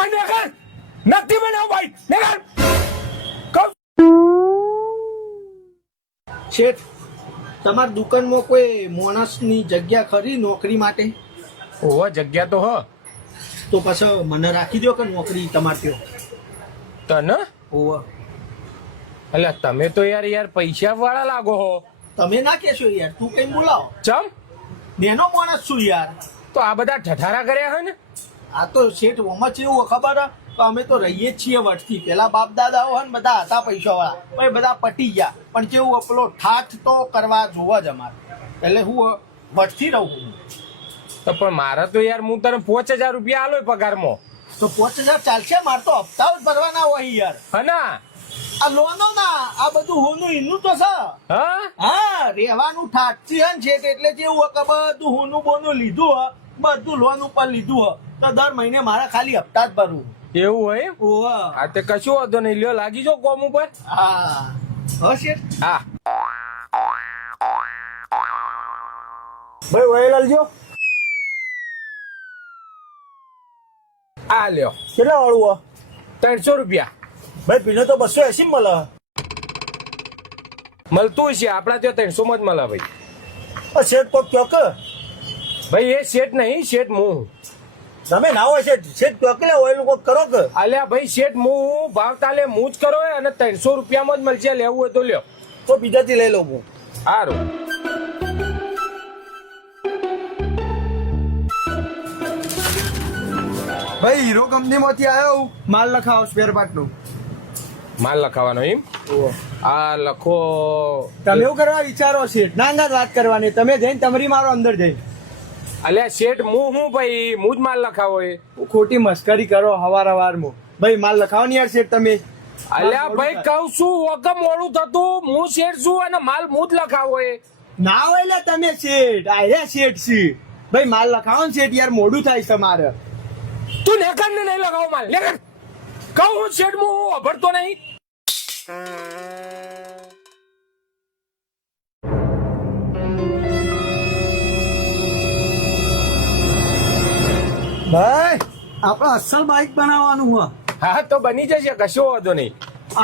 બંધ કર. નથી બનાવ ભાઈ નેકર. શેઠ, તમારી દુકાનમાં કોઈ માણસની જગ્યા ખરી નોકરી માટે? ઓહો જગ્યા તો હ. તો પછી મને રાખી દો કે નોકરી તમારે ત્યાં. તને ઓવા એટલે તમે તો યાર પૈસા વાળા લાગો હો. તમે ના કહેશો યાર, તું કઈ બોલાવો. ચમ નેનો માણસ છું યાર. તો આ બધા ઠઠારા કર્યા હે ને. આ તો શેઠ ઓમાં કેવું ખબર હે કે અમે તો રહીએ જ છીએ વર્ષથી. પેલા બાપ દાદાઓ હે ને બધા હતા પૈસા વાળા, પણ બધા પટી ગયા. પણ કેવું પેલો ઠાઠ તો કરવા જોવા જ અમારે, એટલે હું વર્ષથી રહું છું. તો પણ મારે તો યાર હું તને 5000 રૂપિયા આલો પગારમાં. તો 5000 ચાલશે? મારે તો હપ્તા જ ભરવાના હોય યાર. હના આ લોનો ના આ બધું હોનું એનું તો છે. હા હા, રેવાનું ઠાઠથી હે ને શેઠ, એટલે જેવું હોય કે બધું હોનું બોનું લીધું હે, બધું લોન ઉપર લીધું હે, તો દર મહિને મારે ખાલી હપ્તા જ ભરવું. એવું હોય એમ? ઓવા હા તે કશું વાંધો નહીં, લ્યો લાગી જો કોમ ઉપર. હા હો શેઠ. હા ભાઈ વહેલા જો આ લ્યો કેટલા વાળું 300 રૂપિયા ભાઈ પીને તો 280 મળે. મળતું છે આપડા ત્યાં 300 માં જ મળે ભાઈ. શેઠ કોક કયો કે ભાઈ એ શેઠ નહીં, શેઠ હું. તમે ના હોય શેઠ કયો કે ઓઇલ કોક કરો કે. અલ્યા ભાઈ શેઠ હું ભાવ તાલે હું જ કરો અને 300 રૂપિયામાં જ મળશે. લેવું હોય તો લ્યો. તો બીજાથી લઈ લઉં હું. સારું. ભાઈ હીરો કંપનીમાંથી આવ્યો માલ લખાવો સ્પેર પાર્ટનું. માલ લખાવાનો એમ? આ લખો. તમે એવું કરવા વિચારો છે? ના ના વાત કરવાની, તમે જઈને તમારી મારો અંદર જઈને. અલ્યા શેઠ હું ભાઈ હું જ માલ લખાવો એ. ખોટી મસ્કરી કરો હવારમાં. ભાઈ માલ લખાવો ને યાર શેઠ તમે. અલ્યા ભાઈ કહું છું વગર મોડું થતું, હું શેઠ છું અને માલ હું જ લખાવો એ. ના હોય એટલે તમે શેઠ આર્યા શેઠ છે. ભાઈ માલ લખાવો ને શેઠ, યાર મોડું થાય તમારે. તું નેકર ને નહીં લગાવો માલ નેકર. કહું હું શેઠ હું અભડતો નહીં. ભાઈ આપણે અસલ બાઇક બનાવવાનું હોય. હા તો બની જશે, કશો વાંધો નહીં.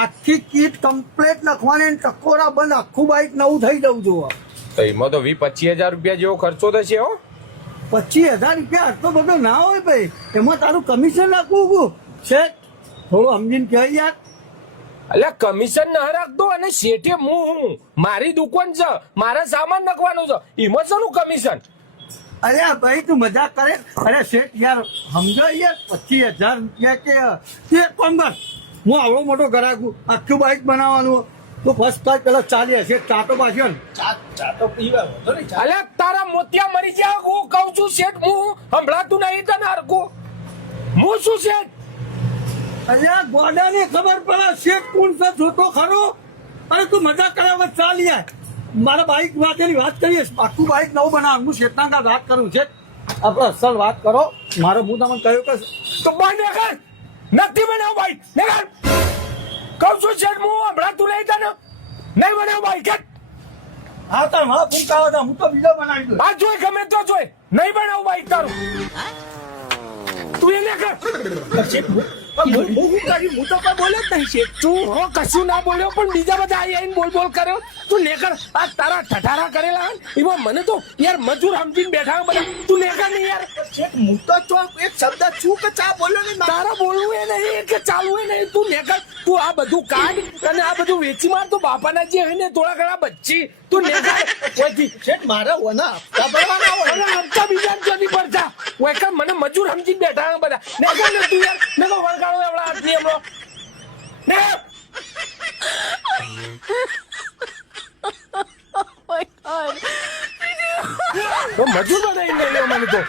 આખી કીટ કમ્પ્લીટ લખવાની, ટકોરા બંધ આખું બાઇક નવું થઈ જવું જોવા. તો એમાં તો 20-25 હજાર રૂપિયા જેવો ખર્ચો થશે હો. 25,000 રૂપિયા આટલો બધો ના હોય ભાઈ. એમાં તારું કમિશન રાખવું શેઠ, થોડું સમજીને કહે યાર. અલ્યા કમિશન ન રાખતો અને શેઠે હું મારી દુકાન છે, મારા સામાન નાખવાનું છે, એમાં શાનું કમિશન? અરે ભાઈ તું મજાક કરે? અરે શેઠ યાર સમજો યાર, 25,000 રૂપિયા કે કોમ કર. હું આવડો મોટો ગ્રાહક, આખું બાઇક બનાવવાનું તો ફર્સ્ટ ક્લાસ પેલા 40,000 ચાટો પાછળ. ચાટો પીવા હતો ને ચા. અલ્યા તારા મોતિયા મરી જાય. હું કહું છું શેઠ હું સંભળાતું નહીં તને હરખું. હું શું શેઠ? અલ્યા ગોડાને ખબર પડે શેઠ કોણ છે જોતો ખરો. અરે તું મજાક કરે હવે ચાલ યાર. મારા બાઇક વાતની વાત કરીએ, આખું બાઇક નવું બનાવ. હું શેઠના કાં વાત કરું છે, આપણે અસલ વાત કરો. મારો હું તમને કહ્યું કે તો બંધ કર. નથી બનાવ બાઈક નેકર. કહું છું શેઠ હું સંભળાતું નહીં તને. નહીં બનાવ બાઈક. હા તાર હા પૂછાવો તો હું તો બીજો બનાવી દઉં. આ જોઈ ગમે તો જોઈ નહીં બનાવ બાઈક તારું. તું એને કર. હું તો કોઈ બોલે જ નહીં શેઠ. તું હો કશું ના બોલ્યો પણ બીજા બધા આવીને બોલ કર્યો. તું નેકર. આ તારા ઠઠારા કરેલા એમાં મને તો યાર મજૂર સમજીને બેઠા બધા. તું નેકર નહીં યાર. શેઠ હું તો એક શબ્દ છું કે ચા બોલ્યો નહીં. તારા બોલવું એ નહીં કે ચાલવું એ નહીં. તું નેકર. તું આ બધું કાઢ અને આ બધું વેચી માર. તો બાપાના જે હોય ને થોડા ઘણા બચ્ચી તું નેકર. ઓયથી શેઠ મારા ઓના હપ્તા ભરવાના હોય. અને હપ્તા બીજા ચોથી પડતા ઓયકા મને મજૂર સમજીને બેઠા બધા. નેકર ને તું યાર નેકર વળગાડો એવડા હાથની હમણાં. ને તો મજૂર બનાવી લઈ મને તો